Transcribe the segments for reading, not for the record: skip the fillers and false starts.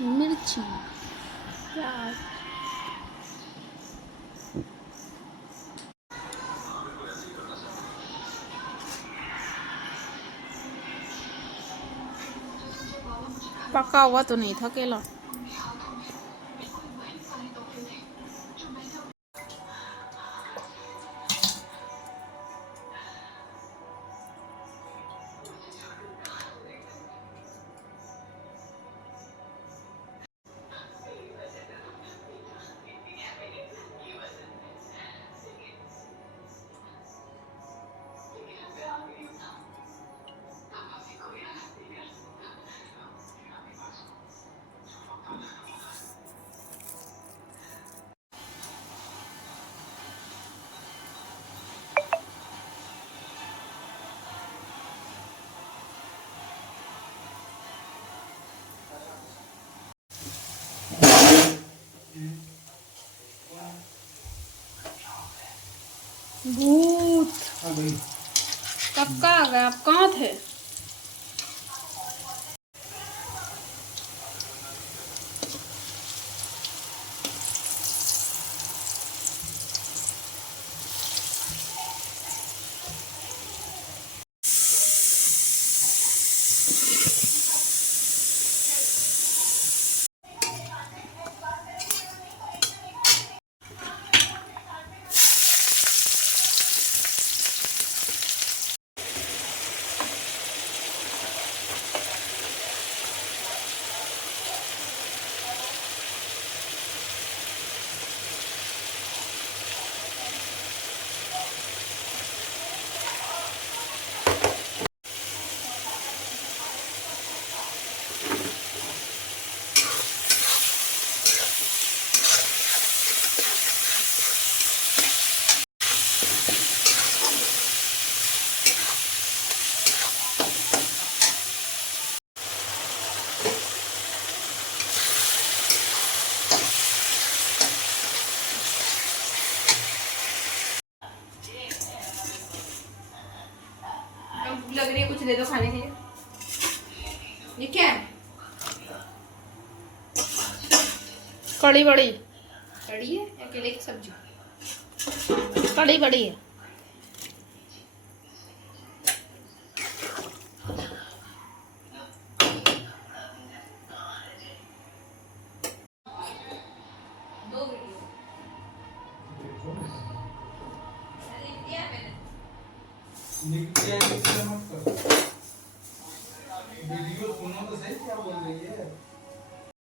मिर्ची, प्याज, पका हुआ तो नहीं था केला। भूत कब का आ गए? आप कहाँ थे? लग रही है, कुछ दे दो खाने के लिए। ये क्या है? कड़ी बड़ी। कड़ी है या केले की सब्जी? कड़ी बड़ी है।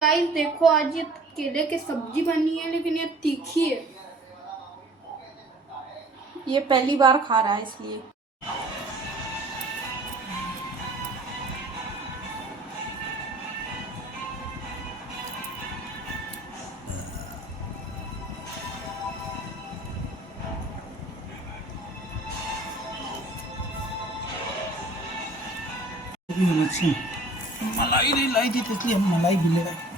गाइस देखो, आज ये केले की सब्जी बनी है, लेकिन ये तीखी है। ये पहली बार खा रहा है इसलिए। मलाई नहीं लाई थी, इसलिए हम मलाई भी ले रहे हैं।